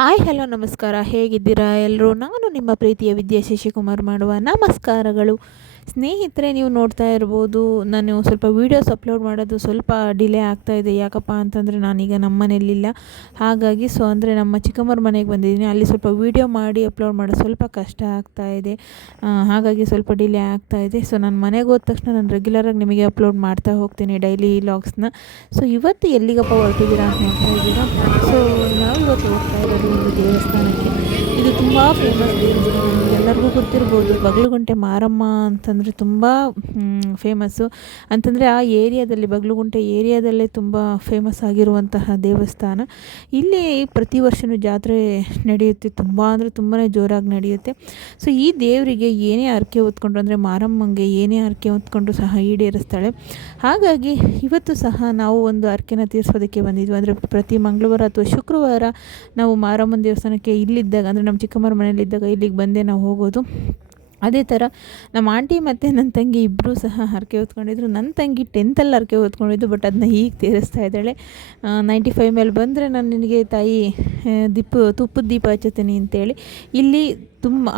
Hi hello ನಮಸ್ಕಾರ, ಹೇಗಿದ್ದೀರಾ ಎಲ್ಲರೂ? ನಾನು ನಿಮ್ಮ ಪ್ರೀತಿಯ ವಿದ್ಯಾ ಶಶಿಕುಮಾರ್ ಮಾಡುವ ನಮಸ್ಕಾರಗಳು. ಸ್ನೇಹಿತರೆ, ನೀವು ನೋಡ್ತಾ ಇರ್ಬೋದು, ನಾನು ಸ್ವಲ್ಪ ವೀಡಿಯೋಸ್ ಅಪ್ಲೋಡ್ ಮಾಡೋದು ಸ್ವಲ್ಪ ಡಿಲೇ ಆಗ್ತಾಯಿದೆ. ಯಾಕಪ್ಪ ಅಂತಂದರೆ ನಾನೀಗ ನಮ್ಮ ಮನೆಯಲ್ಲಿಲ್ಲ. ಹಾಗಾಗಿ ಅಂದರೆ ನಮ್ಮ ಚಿಕ್ಕಮ್ಮರ ಮನೆಗೆ ಬಂದಿದ್ದೀನಿ. ಅಲ್ಲಿ ಸ್ವಲ್ಪ ವೀಡಿಯೋ ಮಾಡಿ ಅಪ್ಲೋಡ್ ಮಾಡೋದು ಸ್ವಲ್ಪ ಕಷ್ಟ ಆಗ್ತಾಯಿದೆ. ಹಾಗಾಗಿ ಸ್ವಲ್ಪ ಡಿಲೇ ಆಗ್ತಾಯಿದೆ. ನಾನು ಮನೆಗೆ ಹೋದ ತಕ್ಷಣ ನಾನು ರೆಗ್ಯುಲರಾಗಿ ನಿಮಗೆ ಅಪ್ಲೋಡ್ ಮಾಡ್ತಾ ಹೋಗ್ತೀನಿ ಡೈಲಿ ವ್ಲಾಗ್ಸ್ನ. ಇವತ್ತು ಎಲ್ಲಿಗಪ್ಪ ಹೊರಟಿದ್ದೀರಾ ಅಂತ ನೋಡ್ತಾ ಇದ್ದೀರಾ. ನಾವು ಇವತ್ತು ಹೋಗ್ತಾ ಇರೋದು ಒಂದು ದೇವಸ್ಥಾನಕ್ಕೆ. ಇದು ತುಂಬ ಫೇಮಸ್ ದೇವಸ್ಥಾನ, ನಿಮಗೆಲ್ಲರಿಗೂ ಗೊತ್ತಿರ್ಬೋದು. ಬಗಲುಗುಂಟೆ ಮಾರಮ್ಮ ಅಂತಂದರೆ ತುಂಬ ಫೇಮಸ್ಸು. ಅಂತಂದರೆ ಆ ಏರಿಯಾದಲ್ಲಿ, ಬಗಲುಗುಂಟೆ ಏರಿಯಾದಲ್ಲೇ ತುಂಬ ಫೇಮಸ್ ಆಗಿರುವಂತಹ ದೇವಸ್ಥಾನ. ಇಲ್ಲಿ ಪ್ರತಿ ವರ್ಷವೂ ಜಾತ್ರೆ ನಡೆಯುತ್ತೆ, ತುಂಬ ಅಂದರೆ ತುಂಬಾ ಜೋರಾಗಿ ನಡೆಯುತ್ತೆ. ಈ ದೇವರಿಗೆ ಏನೇ ಹರಕೆ ಹೊತ್ಕೊಂಡ್ರು, ಅಂದರೆ ಮಾರಮ್ಮಂಗೆ ಏನೇ ಹರಕೆ ಹೊತ್ಕೊಂಡ್ರು ಸಹ ಈಡೇರಿಸ್ತಾಳೆ. ಹಾಗಾಗಿ ಇವತ್ತು ಸಹ ನಾವು ಒಂದು ಹರಕೆನ ತೀರಿಸೋದಕ್ಕೆ ಬಂದಿದ್ವಿ. ಅಂದರೆ ಪ್ರತಿ ಮಂಗಳವಾರ ಅಥವಾ ಶುಕ್ರವಾರ ನಾವು ಮಾರಮ್ಮನ ದೇವಸ್ಥಾನಕ್ಕೆ ಇಲ್ಲಿದ್ದಾಗ, ಅಂದರೆ ನಮ್ಮ ಚಿಕ್ಕಮ್ಮರ ಮನೇಲಿದ್ದಾಗ ಇಲ್ಲಿಗೆ ಬಂದೇ ನಾವು ಹೋಗೋದು. ಅದೇ ಥರ ನಮ್ಮ ಆಂಟಿ ಮತ್ತು ನನ್ನ ತಂಗಿ ಇಬ್ಬರೂ ಸಹ ಹರಕೆ ಹೊತ್ಕೊಂಡಿದ್ರು. ನನ್ನ ತಂಗಿ 10th ಹರಕೆ ಹೊತ್ಕೊಂಡಿದ್ದು, ಬಟ್ ಅದನ್ನ ಈಗ ತೀರಿಸ್ತಾ ಇದ್ದಾಳೆ. 95 ಮೇಲೆ ಬಂದರೆ ನಾನು ನಿನಗೆ ತಾಯಿ ತುಪ್ಪದ ದೀಪ ಹಚ್ಚುತ್ತೀನಿ ಅಂತೇಳಿ. ಇಲ್ಲಿ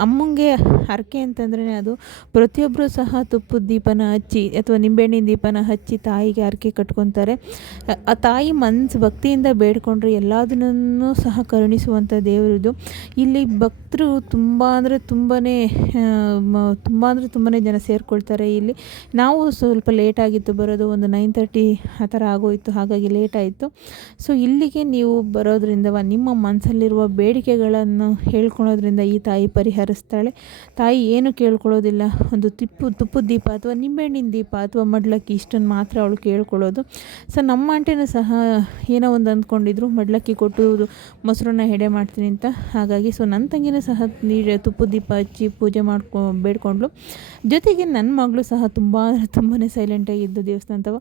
ಅಮ್ಮಂಗೆ ಹರಕೆ ಅಂತಂದ್ರೆ ಅದು ಪ್ರತಿಯೊಬ್ಬರು ಸಹ ತುಪ್ಪದ ದೀಪನ ಹಚ್ಚಿ ಅಥವಾ ನಿಂಬೆಹಣ್ಣಿನ ದೀಪನ ಹಚ್ಚಿ ತಾಯಿಗೆ ಹರಕೆ ಕಟ್ಕೊತಾರೆ. ಆ ತಾಯಿ ಭಕ್ತಿಯಿಂದ ಬೇಡ್ಕೊಂಡ್ರೆ ಎಲ್ಲದನ್ನೂ ಸಹ ಕರುಣಿಸುವಂಥ ದೇವರಿದು. ಇಲ್ಲಿ ಭಕ್ತರು ತುಂಬ ಅಂದರೆ ತುಂಬಾ ಜನ ಸೇರಿಕೊಳ್ತಾರೆ. ಇಲ್ಲಿ ನಾವು ಸ್ವಲ್ಪ ಲೇಟಾಗಿತ್ತು ಬರೋದು, ಒಂದು 9:30 ಆ ಥರ ಆಗೋಯಿತು. ಹಾಗಾಗಿ ಲೇಟಾಯಿತು. ಇಲ್ಲಿಗೆ ನೀವು ಬರೋದ್ರಿಂದ ನಿಮ್ಮ ಮನಸ್ಸಲ್ಲಿರುವ ಬೇಡಿಕೆಗಳನ್ನು ಹೇಳ್ಕೊಳೋದ್ರಿಂದ ಈ ತಾಯಿ ಪರಿಹರಿಸ್ತಾಳೆ. ತಾಯಿ ಏನು ಕೇಳ್ಕೊಳ್ಳೋದಿಲ್ಲ, ಒಂದು ತುಪ್ಪದ ದೀಪ ಅಥವಾ ನಿಂಬೆಹಣ್ಣಿನ ದೀಪ ಅಥವಾ ಮಡ್ಲಕ್ಕಿ, ಇಷ್ಟನ್ನು ಮಾತ್ರ ಅವಳು ಕೇಳ್ಕೊಳ್ಳೋದು. ನಮ್ಮ ಆಂಟಿನೂ ಸಹ ಏನೋ ಒಂದು ಅಂದ್ಕೊಂಡಿದ್ರು, ಮಡ್ಲಕ್ಕಿ ಕೊಟ್ಟು ಮೊಸರನ್ನ ಎಡೆ ಮಾಡ್ತೀನಿ ಅಂತ. ಹಾಗಾಗಿ ನನ್ನ ತಂಗಿನೂ ಸಹ ತುಪ್ಪದ ದೀಪ ಹಚ್ಚಿ ಪೂಜೆ ಬೇಡ್ಕೊಂಡ್ಳು. ಜೊತೆಗೆ ನನ್ನ ಮಗಳು ಸಹ ತುಂಬಾ ಸೈಲೆಂಟಾಗಿದ್ದು ದೇವಸ್ಥಾನದವ.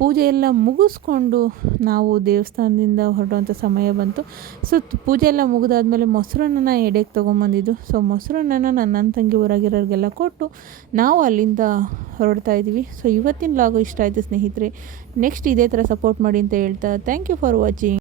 ಪೂಜೆ ಎಲ್ಲ ಮುಗಿಸ್ಕೊಂಡು ನಾವು ದೇವಸ್ಥಾನದಿಂದ ಹೊರಡುವಂಥ ಸಮಯ ಬಂತು. ಪೂಜೆ ಎಲ್ಲ ಮುಗಿದಾದ್ಮೇಲೆ ಮೊಸರನ್ನ ಎಡೆಗೆ ತೊಗೊಂಬಂದಿದ್ದು. ಮೊಸರನ್ನ ನನ್ನ ತಂಗಿ ಹೊರಗಿರೋರಿಗೆಲ್ಲ ಕೊಟ್ಟು ನಾವು ಅಲ್ಲಿಂದ ಹೊರಡ್ತಾ ಇದ್ದೀವಿ. ಇವತ್ತಿನ ವ್ಲಾಗು ಇಷ್ಟ ಆಯಿತು ಸ್ನೇಹಿತರೆ. ನೆಕ್ಸ್ಟ್ ಇದೇ ಥರ ಸಪೋರ್ಟ್ ಮಾಡಿ ಅಂತ ಹೇಳ್ತಾ, ಥ್ಯಾಂಕ್ ಯು ಫಾರ್ ವಾಚಿಂಗ್.